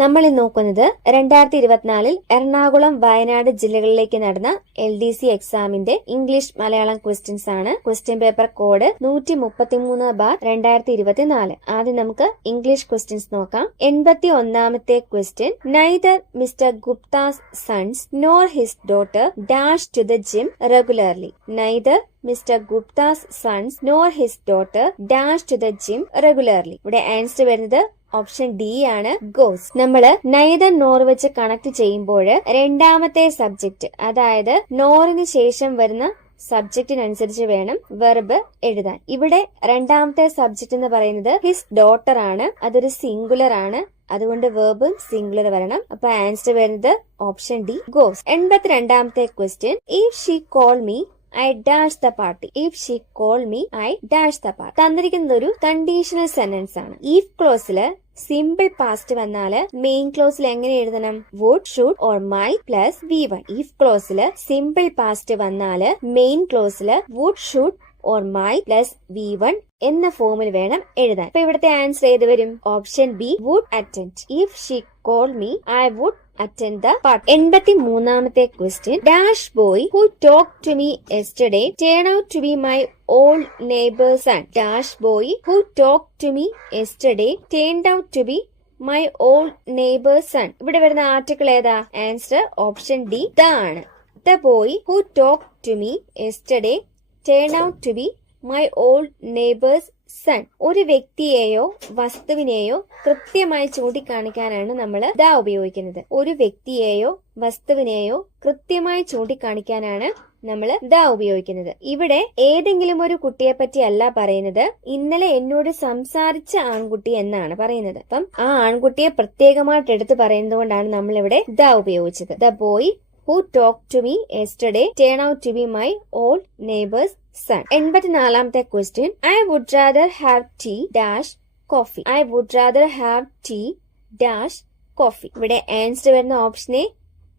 നമ്മൾ ഇന്ന് നോക്കുന്നത് 2024 എറണാകുളം വയനാട് ജില്ലകളിലേക്ക് നടന്ന LDC എക്സാമിന്റെ ഇംഗ്ലീഷ് മലയാളം ക്വസ്റ്റ്യൻസ് ആണ്. Question paper code 133/2024. ആദ്യം നമുക്ക് ഇംഗ്ലീഷ് ക്വസ്റ്റ്യൻസ് നോക്കാം. 81ാമത്തെ question, neither mister Gupta's sons nor his daughter dash to the gym regularly. Neither mister Gupta's sons nor his daughter dash to the gym regularly. ഇവിടെ ആൻസർ വരുന്നത് ഓപ്ഷൻ ഡി ആണ്, ഗോസ്. നമ്മള് നൈദർ നോർ വെച്ച് കണക്ട് ചെയ്യുമ്പോൾ രണ്ടാമത്തെ സബ്ജക്ട്, അതായത് നോറിന് ശേഷം വരുന്ന സബ്ജക്റ്റിനനുസരിച്ച് വേണം വെർബ് എഴുതാൻ. ഇവിടെ രണ്ടാമത്തെ സബ്ജക്ട് എന്ന് പറയുന്നത് ഹിസ് ഡോട്ടർ ആണ്, അതൊരു സിംഗുലർ ആണ്, അതുകൊണ്ട് വെർബും സിംഗുലർ വരണം. അപ്പൊ ആൻസർ വരുന്നത് ഓപ്ഷൻ ഡി, ഗോസ്. 82ാമത്തെ question, if she call me I dash the party. If she call me, I dash the party. തന്നിരിക്കുന്നത് ഒരു കണ്ടീഷണൽ സെന്റൻസ് ആണ്. if ക്ലോസില് സിമ്പിൾ പാസ്റ്റ് വന്നാല് മെയിൻ ക്ലോസിൽ എങ്ങനെ എഴുതണം? would, should or might plus V1. if ക്ലോസില് സിമ്പിൾ പാസ്റ്റ് വന്നാല് മെയിൻ ക്ലോസില് would, should or might plus V1 എന്ന ഫോമിൽ വേണം എഴുതാൻ. അപ്പൊ ഇവിടുത്തെ ആൻസർ ഏത് വരും? Option B, would attend. if she call me, I would attend the party. 83ാമത്തെ question, dash boy who talked to me yesterday turn out to be my old neighbor's son. Dash boy who talked to me yesterday turned out to be my old neighbor's son. ഇവിടെ വരുന്ന article ഏതാ? Answer option D, the ആണ്. The boy who talked to me yesterday turned out to be my old neighbor's son. ഒരു വ്യക്തിയെയോ വസ്തുവിനെയോ കൃത്യമായി ചൂണ്ടിക്കാണിക്കാനാണ് നമ്മൾ the ഉപയോഗിക്കുന്നത്. ഒരു വ്യക്തിയെയോ വസ്തുവിനെയോ കൃത്യമായി ചൂണ്ടിക്കാണിക്കാനാണ് നമ്മൾ ദ ഉപയോഗിക്കുന്നത്. ഇവിടെ ഏതെങ്കിലും ഒരു കുട്ടിയെ പറ്റി അല്ല പറയുന്നത്, ഇന്നലെ എന്നോട് സംസാരിച്ച ആൺകുട്ടി എന്നാണ് പറയുന്നത്. അപ്പം ആ ആൺകുട്ടിയെ പ്രത്യേകമായിട്ട് എടുത്ത് പറയുന്നത് കൊണ്ടാണ് നമ്മൾ ഇവിടെ ദ ഉപയോഗിച്ചത്. The boy who talked to me yesterday turned out to be my old neighbor's son. 84ാമത്തെ question, I would rather have tea dash coffee. I would rather have tea dash coffee. ഇവിടെ answer വരുന്ന ഓപ്ഷനെ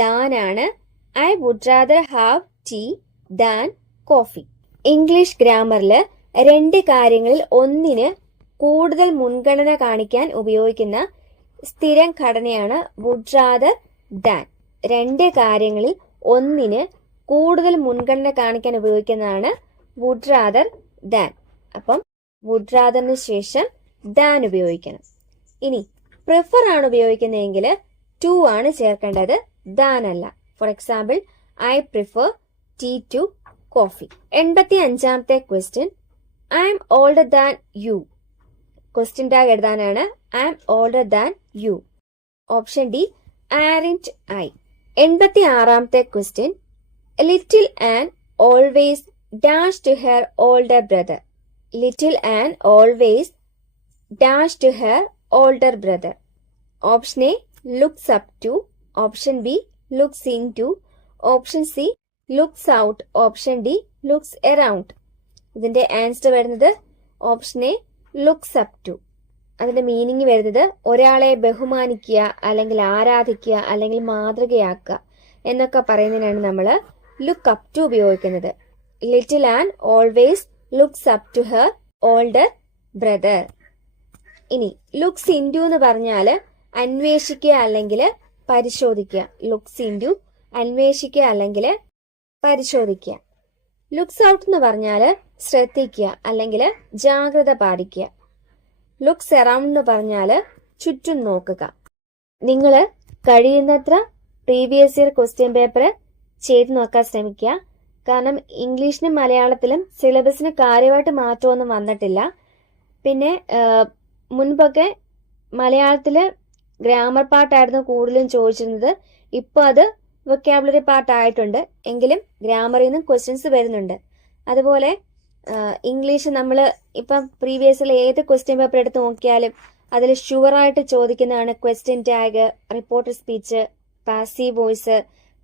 than ആണ്. I would rather have tea than coffee. English ഗ്രാമറില് രണ്ട് കാര്യങ്ങളിൽ ഒന്നിന് കൂടുതൽ മുൻഗണന കാണിക്കാൻ ഉപയോഗിക്കുന്ന സ്ഥിരം ഘടനയാണ് would rather than. രണ്ട് കാര്യങ്ങളിൽ ഒന്നിന് കൂടുതൽ മുൻഗണന കാണിക്കാൻ ഉപയോഗിക്കുന്നതാണ് വുഡ് റാദർ ദാൻ. അപ്പം വുഡ് റാദറിന് ശേഷം ദാൻ ഉപയോഗിക്കണം. ഇനി പ്രിഫർ ആണ് ഉപയോഗിക്കുന്നതെങ്കിൽ ടു ആണ് ചേർക്കേണ്ടത്, ദാൻ അല്ല. For example, I prefer tea to coffee. 85ാമത്തെ question, I am older than you. Question tag എഴുതാനാണ് I am older than you. Option D, aren't I. 86ാമത്തെ question, little Ann always dash to her older brother. Little Ann always dash to her older brother. Option A, looks up to. Option B, looks into. Option C, looks out. Option D, looks around. ഇതിന്റെ answer വരുന്നത് option A, looks up to. അതിന്റെ meaning വരുന്നത് ഒരാളെ ബഹുമാനിക്കുക, അല്ലെങ്കിൽ ആരാധിക്കുക, അല്ലെങ്കിൽ മാതൃകയാക്കുക എന്നൊക്കെ പറയുന്നതിനാണ് നമ്മൾ ലുക്ക് അപ് ടു ഉപയോഗിക്കുന്നത്. Little Ann always looks up to her older brother. ഇനി ലുക്സ് ഇൻ ടു എന്ന് പറഞ്ഞാൽ അന്വേഷിക്കുക അല്ലെങ്കിൽ പരിശോധിക്കുക. ലുക്സ് ഇൻ ടു അന്വേഷിക്കുക അല്ലെങ്കിൽ പരിശോധിക്കുക. ലുക്സ് ഔട്ട് എന്ന് പറഞ്ഞാൽ ശ്രദ്ധിക്കുക അല്ലെങ്കിൽ ജാഗ്രത പാലിക്കുക. ലുക്സ് എറൗണ്ട് എന്ന് പറഞ്ഞാല് ചുറ്റും നോക്കുക. നിങ്ങൾ കഴിയുന്നത്ര പ്രീവിയസ് ഇയർ ക്വസ്റ്റ്യൻ പേപ്പർ ചെയ്ത് നോക്കാൻ ശ്രമിക്കുക. കാരണം ഇംഗ്ലീഷിനും മലയാളത്തിലും സിലബസിന് കാര്യമായിട്ട് മാറ്റമൊന്നും വന്നിട്ടില്ല. പിന്നെ മുൻപൊക്കെ മലയാളത്തില് ഗ്രാമർ പാർട്ടായിരുന്നു കൂടുതലും ചോദിച്ചിരുന്നത്. ഇപ്പൊ അത് വൊക്കാബുലറി പാർട്ടായിട്ടുണ്ട്. എങ്കിലും ഗ്രാമറിൽ നിന്നും ക്വസ്റ്റ്യൻസ് വരുന്നുണ്ട്. അതുപോലെ ഇംഗ്ലീഷ് നമ്മൾ ഇപ്പം പ്രീവിയസിൽ ഏത് ക്വസ്റ്റ്യൻ പേപ്പർ എടുത്ത് നോക്കിയാലും അതിൽ ഷുവറായിട്ട് ചോദിക്കുന്നതാണ് question tag, reporter speech, passive voice,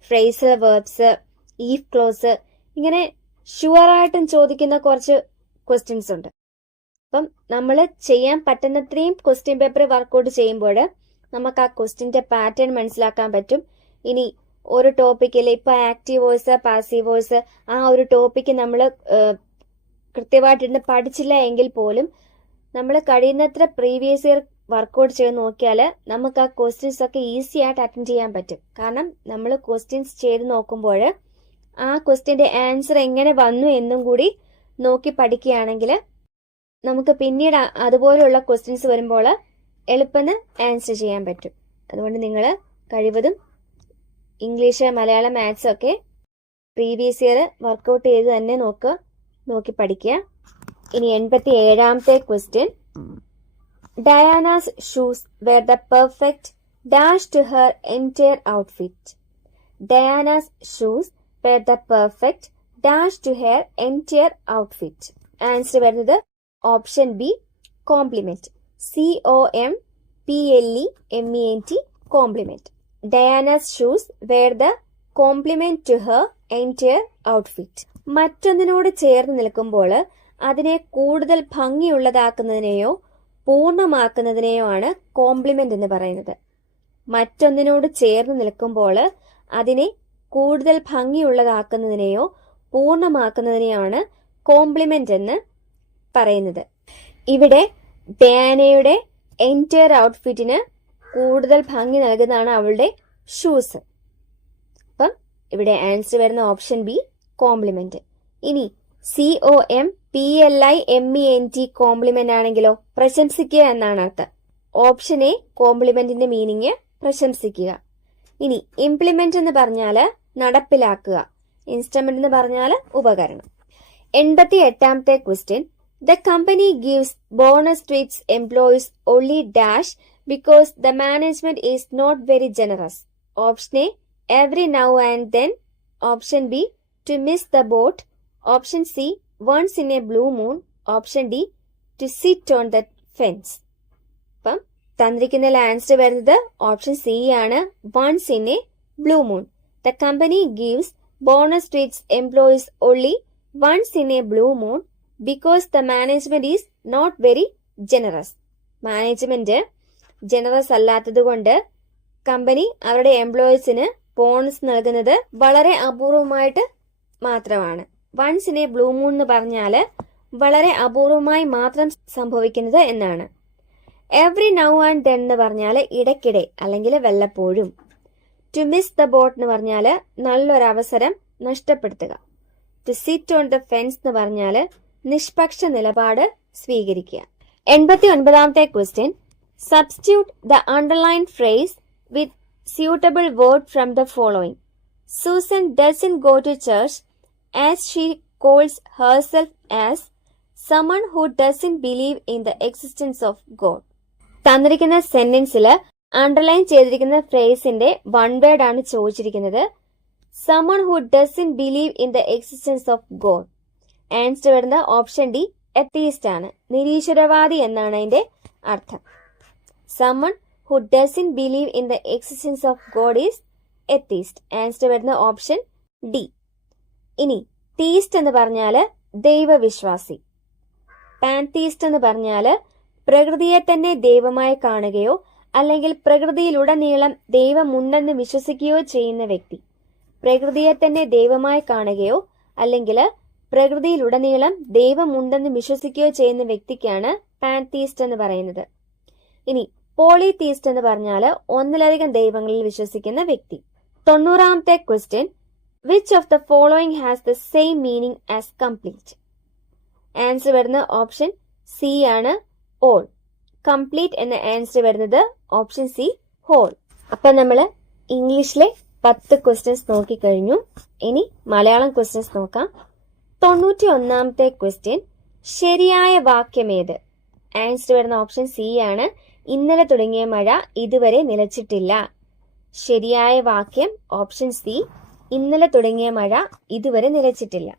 phrasal verbs, if close, ഇങ്ങനെ ഷുവറായിട്ടും ചോദിക്കുന്ന കുറച്ച് ക്വസ്റ്റ്യൻസ് ഉണ്ട്. അപ്പം നമ്മൾ ചെയ്യാൻ പറ്റുന്നത്രയും ക്വസ്റ്റ്യൻ പേപ്പർ വർക്കൗട്ട് ചെയ്യുമ്പോൾ നമുക്ക് ആ ക്വസ്റ്റ്യന്റെ പാറ്റേൺ മനസ്സിലാക്കാൻ പറ്റും. ഇനി ഒരു ടോപ്പിക്കിൽ ഇപ്പൊ ആക്റ്റീവ് വോയിസ്, പാസീവ് വോയിസ്, ആ ഒരു ടോപ്പിക്ക് നമ്മൾ കൃത്യമായിട്ടിരുന്ന് പഠിച്ചില്ല എങ്കിൽ പോലും നമ്മൾ കഴിയുന്നത്ര പ്രീവിയസ് ഇയർ വർക്കൗട്ട് ചെയ്ത് നോക്കിയാൽ നമുക്ക് ആ ക്വസ്റ്റ്യൻസ് ഒക്കെ ഈസി ആയിട്ട് അറ്റൻഡ് ചെയ്യാൻ പറ്റും. കാരണം നമ്മൾ ക്വസ്റ്റ്യൻസ് ചെയ്ത് നോക്കുമ്പോൾ ആ ക്വസ്റ്റ്യന്റെ ആൻസർ എങ്ങനെ വന്നു എന്നും കൂടി നോക്കി പഠിക്കുകയാണെങ്കിൽ നമുക്ക് പിന്നീട് അതുപോലെയുള്ള ക്വസ്റ്റ്യൻസ് വരുമ്പോൾ എളുപ്പം ആൻസർ ചെയ്യാൻ പറ്റും. അതുകൊണ്ട് നിങ്ങൾ കഴിവതും ഇംഗ്ലീഷ്, മലയാളം, മാത്സ് ഒക്കെ പ്രീവിയസ് ഇയർ വർക്കൗട്ട് ചെയ്ത് തന്നെ നോക്കി പഠിക്കുക. ഇനി 87ാമത്തെ question. Diana's shoes were the perfect dash to her entire outfit. Diana's shoes were the perfect dash to her entire outfit. Answer വരുന്നത് option B, complement. COMPLEMENT, complement. Diana's shoes were the complement to her entire outfit. മറ്റൊന്നിനോട് ചേർന്ന് നിൽക്കുമ്പോൾ അതിനെ കൂടുതൽ ഭംഗിയുള്ളതാക്കുന്നതിനെയോ പൂർണ്ണമാക്കുന്നതിനെയോ ആണ് complement എന്ന് പറയുന്നത്. മറ്റൊന്നിനോട് ചേർന്ന് നിൽക്കുമ്പോൾ അതിനെ കൂടുതൽ ഭംഗിയുള്ളതാക്കുന്നതിനെയോ പൂർണ്ണമാക്കുന്നതിനെയോ ആണ് കോംപ്ലിമെന്റ് എന്ന് പറയുന്നത്. ഇവിടെ ഡയാനയുടെ എൻറ്റയർ ഔട്ട്ഫിറ്റിന് കൂടുതൽ ഭംഗി നൽകുന്നതാണ് അവളുടെ ഷൂസ്. അപ്പം ഇവിടെ ആൻസർ വരുന്ന ഓപ്ഷൻ ബി, കോംപ്ലിമെന്റ്. ഇനി COMPLIMENT കോംപ്ലിമെന്റ് ആണെങ്കിലോ പ്രശംസിക്കുക എന്നാണ് അർത്ഥം. ഓപ്ഷൻ എ കോംപ്ലിമെന്റിന്റെ മീനിങ് പ്രശംസിക്കുക. ഇനി ഇംപ്ലിമെന്റ് എന്ന് പറഞ്ഞാൽ നടപ്പിലാക്കുക, ഇൻസ്ട്രുമെന്റ് എന്ന് പറഞ്ഞാൽ ഉപകരണം. 88ാമത്തെ question. The company gives bonus to its employees only dash because the management is not very generous. Option A, every now and then. Option B, to miss the boat. Option C, once in a blue moon. Option D, to sit on the fence. അപ്പം തന്നിരിക്കുന്ന answer വരുന്നത് option C ആണ്, once in a blue moon. The company gives bonus to its employees only once in a blue moon because the management is not very generous. Management generous അല്ലാത്തത് കൊണ്ട് company അവരുടെ എംപ്ലോയീസിന് bonus നൽകുന്നത് വളരെ അപൂർവമായിട്ട് മാത്രമാണ്. Once in a blue moon എന്ന് പറഞ്ഞാൽ വളരെ അപൂർവമായി മാത്രം സംഭവിക്കുന്നത് എന്നാണ്. എവറി നൗ ആൻഡ് ദെൻ എന്ന് പറഞ്ഞാൽ ഇടയ്ക്കിടെ അല്ലെങ്കിൽ വല്ലപ്പോഴും. ടു മിസ് ദ ബോട്ട് എന്ന് പറഞ്ഞാൽ നല്ലൊരവസരം നഷ്ടപ്പെടുത്തുക. To sit on the fence എന്ന് പറഞ്ഞാൽ നിഷ്പക്ഷ നിലപാട് സ്വീകരിക്കുക. 89ാമത്തെ question. Substitute the underline phrase with suitable word from the following. Susan doesn't go to church as she calls herself as someone who doesn't believe in the existence of God. തന്നിരിക്കുന്ന സെന്റൻസിൽ underline ചെയ്തിരിക്കുന്ന ഫ്രേസിന്റെ one word ആണ് ചോദിച്ചിരിക്കുന്നത്. someone who doesn't believe in the existence of God. Answer വരുന്ന option D, atheist ആണ്, നിരീശ്വരവാദി എന്നാണ് അതിന്റെ അർത്ഥം. someone who doesn't believe in the existence of God is atheist. Answer വരുന്ന ഓപ്ഷൻ ഡി. ഇനി തീസ്റ്റ് എന്ന് പറഞ്ഞാൽ ദൈവവിശ്വാസി. പാൻതീസ്റ്റ് എന്ന് പറഞ്ഞാൽ പ്രകൃതിയെ തന്നെ ദൈവമായി കാണുകയോ അല്ലെങ്കിൽ പ്രകൃതിയിലുടനീളം ദൈവമുണ്ടെന്ന് വിശ്വസിക്കുകയോ ചെയ്യുന്ന വ്യക്തി. പ്രകൃതിയെ തന്നെ ദൈവമായി കാണുകയോ അല്ലെങ്കിൽ പ്രകൃതിയിലുടനീളം ദൈവമുണ്ടെന്ന് വിശ്വസിക്കുകയോ ചെയ്യുന്ന വ്യക്തിക്കാണ് പാൻതീസ്റ്റ് എന്ന് പറയുന്നത്. ഇനി പോളിതീസ്റ്റ് എന്ന് പറഞ്ഞാൽ ഒന്നിലധികം ദൈവങ്ങളിൽ വിശ്വസിക്കുന്ന വ്യക്തി. 90ാമത്തെ question. Which of the following has the same meaning as complete. Answer വരുന്ന ഓപ്ഷൻ സി ആണ്, ഓൾ. കംപ്ലീറ്റ് എന്ന ആൻസർ വരുന്നത് ഓപ്ഷൻ സി, ഹോൾ. അപ്പൊ നമ്മൾ ഇംഗ്ലീഷിലെ 10 ക്വസ്റ്റ്യൻസ് നോക്കിക്കഴിഞ്ഞു. ഇനി മലയാളം ക്വസ്റ്റ്യൻസ് നോക്കാം. 91ാമത്തെ ക്വസ്റ്റ്യൻ. ശരിയായ വാക്യമേത്. ആൻസർ വരുന്ന ഓപ്ഷൻ സി ആണ്, ഇന്നലെ തുടങ്ങിയ മഴ ഇതുവരെ നിലച്ചിട്ടില്ല. ശരിയായ വാക്യം ഓപ്ഷൻ സി, ഇന്നലെ തുടങ്ങിയ മഴ ഇതുവരെ നിലച്ചിട്ടില്ല.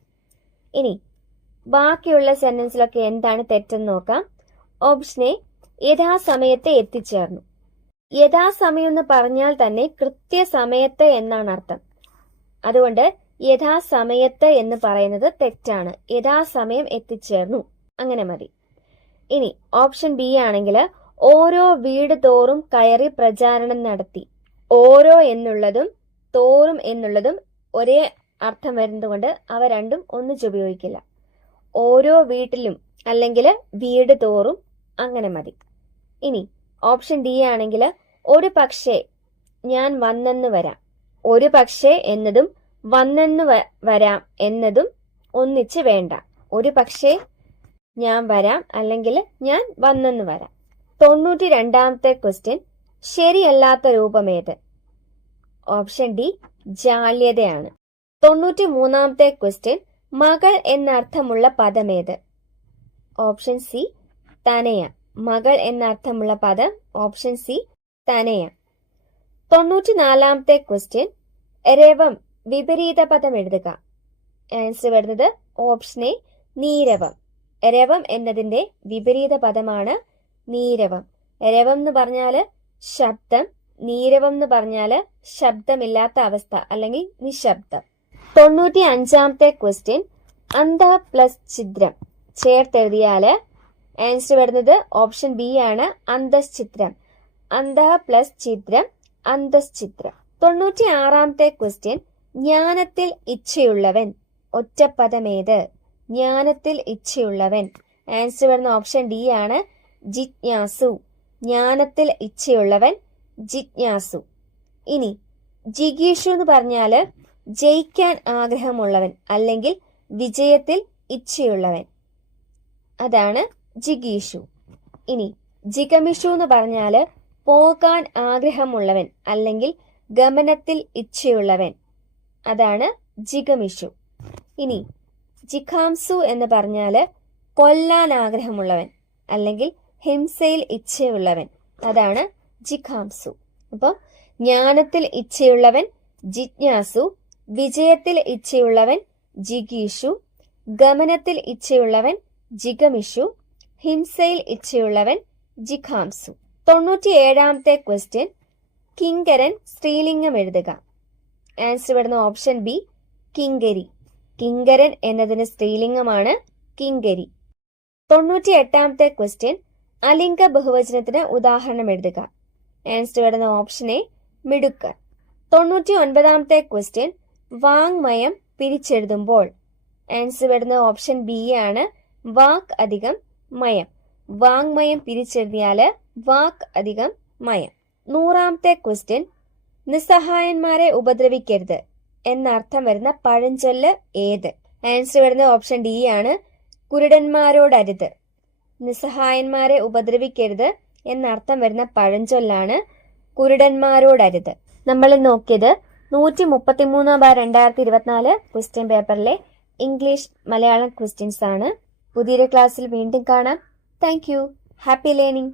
ഇനി ബാക്കിയുള്ള സെന്റൻസിലൊക്കെ എന്താണ് തെറ്റെന്ന് നോക്കാം. ഓപ്ഷൻ എ, യഥാസമയത്ത് എത്തിച്ചേർന്നു. യഥാസമയം എന്ന് പറഞ്ഞാൽ തന്നെ കൃത്യസമയത്ത് എന്നാണ് അർത്ഥം. അതുകൊണ്ട് യഥാസമയത്ത് എന്ന് പറയുന്നത് തെറ്റാണ്. യഥാസമയം എത്തിച്ചേർന്നു, അങ്ങനെ മതി. ഇനി ഓപ്ഷൻ ബി ആണെങ്കിൽ ഓരോ വീട് തോറും കയറി പ്രചാരണം നടത്തി. ഓരോ എന്നുള്ളതും തോറും എന്നുള്ളതും ഒരേ അർത്ഥം വരുന്നതുകൊണ്ട് അവ രണ്ടും ഒന്നിച്ചുപയോഗിക്കില്ല. ഓരോ വീട്ടിലും അല്ലെങ്കിൽ വീട് തോറും, അങ്ങനെ മതി. ഇനി ഓപ്ഷൻ ഡി ആണെങ്കിൽ ഒരു പക്ഷേ ഞാൻ വന്നെന്ന് വരാം. ഒരു പക്ഷേ എന്നതും വന്നെന്ന് വരാം എന്നതും ഒന്നിച്ച് വേണ്ട. ഒരു പക്ഷേ ഞാൻ വരാം അല്ലെങ്കിൽ ഞാൻ വന്നെന്ന് വരാം. 92ാമത്തെ ക്വസ്റ്റ്യൻ, ശരിയല്ലാത്ത രൂപമേത്? ഓപ്ഷൻ ഡി ജാള്യതയാണ്. 93ാമത്തെ ക്വസ്റ്റ്യൻ, മകൾ എന്നർത്ഥമുള്ള പദമേത്? ഓപ്ഷൻ സി തനയ. മകൾ എന്നർത്ഥമുള്ള പദം ഓപ്ഷൻ സി തനയ. 94ാമത്തെ ക്വസ്റ്റ്യൻ, രവം വിപരീത പദം എഴുതുക. ആൻസർ വരുന്നത് ഓപ്ഷൻ എ നീരവം. രവം എന്നതിന്റെ വിപരീത പദമാണ് നീരവം. രവം എന്ന് പറഞ്ഞാല് ശബ്ദം, നീരവം എന്ന് പറഞ്ഞാല് ശബ്ദമില്ലാത്ത അവസ്ഥ അല്ലെങ്കിൽ നിശബ്ദം. 95ാമത്തെ ക്വസ്റ്റ്യൻ, അന്ധ പ്ലസ് ഛിദ്രം ചേർത്തെഴുതിയാല് ആൻസർ വരുന്നത് ഓപ്ഷൻ ബി ആണ് അന്തശ്ചിത്രം. അന്ധ പ്ലസ് ഛിദ്രം അന്തശ്ചിത്രം. 96ാമത്തെ ക്വസ്റ്റ്യൻ, ജ്ഞാനത്തിൽ ഇച്ഛയുള്ളവൻ ഒറ്റപ്പദമേത്? ജ്ഞാനത്തിൽ ഇച്ഛയുള്ളവൻ. ആൻസർ വരുന്ന ഓപ്ഷൻ ഡി ആണ് ജിജ്ഞാസു. ജ്ഞാനത്തിൽ ഇച്ഛയുള്ളവൻ ജിജ്ഞാസു. ഇനി ജിഗീഷു എന്ന് പറഞ്ഞാല് ജയിക്കാൻ ആഗ്രഹമുള്ളവൻ അല്ലെങ്കിൽ വിജയത്തിൽ ഇച്ഛയുള്ളവൻ, അതാണ് ജിഗീഷു. ഇനി ജിഗമിഷു എന്ന് പറഞ്ഞാല് പോകാൻ ആഗ്രഹമുള്ളവൻ അല്ലെങ്കിൽ ഗമനത്തിൽ ഇച്ഛയുള്ളവൻ, അതാണ് ജിഗമിഷു. ഇനി ജിഖാംസു എന്ന് പറഞ്ഞാല് കൊല്ലാൻ ആഗ്രഹമുള്ളവൻ അല്ലെങ്കിൽ ഹിംസയിൽ ഇച്ഛയുള്ളവൻ, അതാണ് ജിഖാംസു. അപ്പോൾ ജ്ഞാനത്തിൽ ഇച്ഛയുള്ളവൻ ജിജ്ഞാസു, വിജയത്തിൽ ഇച്ഛയുള്ളവൻ ജിഗീഷു, ഗമനത്തിൽ ഇച്ഛയുള്ളവൻ ജിഗമിഷു, ഹിംസയിൽ ഇച്ഛയുള്ളവൻ ജിഖാംസു. 97ാമത്തെ ക്വസ്റ്റ്യൻ, കിങ്കരൻ സ്ത്രീലിംഗം എഴുതുക. ആൻസർ വരുന്ന ഓപ്ഷൻ ബി കിങ്കരി. കിങ്കരൻ എന്നതിന് സ്ത്രീലിംഗമാണ് കിങ്കരി. 98ാമത്തെ ക്വസ്റ്റ്യൻ, അലിംഗ ബഹുവചനത്തിന് ഉദാഹരണം എഴുതുക. ആൻസർ വരുന്ന ഓപ്ഷൻ എ മിടുക്കർ. 99ാമത്തെ ക്വസ്റ്റ്യൻ, വാങ്മയം പിരിച്ചെഴുതുമ്പോൾ. ആൻസർ വരുന്ന ഓപ്ഷൻ ബി ആണ് വാക്ക് അധികം മയം. വാങ്മയം പിരിച്ചെഴുതിയാല് വാക്ക് അധികം മയം. 100ാമത്തെ ക്വസ്റ്റ്യൻ, നിസ്സഹായന്മാരെ ഉപദ്രവിക്കരുത് എന്നർത്ഥം വരുന്ന പഴഞ്ചൊല്ല് ഏത്? ആൻസർ വരുന്ന ഓപ്ഷൻ ഡി ആണ് കുരുടന്മാരോടരുത്. നിസ്സഹായന്മാരെ ഉപദ്രവിക്കരുത് എന്നർത്ഥം വരുന്ന പഴഞ്ചൊല്ലാണ് കുരുടന്മാരോടരുത്. നമ്മൾ നോക്കിയത് 133/2024 ക്വസ്റ്റ്യൻ പേപ്പറിലെ ഇംഗ്ലീഷ് മലയാളം ക്വസ്റ്റ്യൻസ് ആണ്. പുതിയൊരു ക്ലാസ്സിൽ വീണ്ടും കാണാം. Thank you. Happy learning.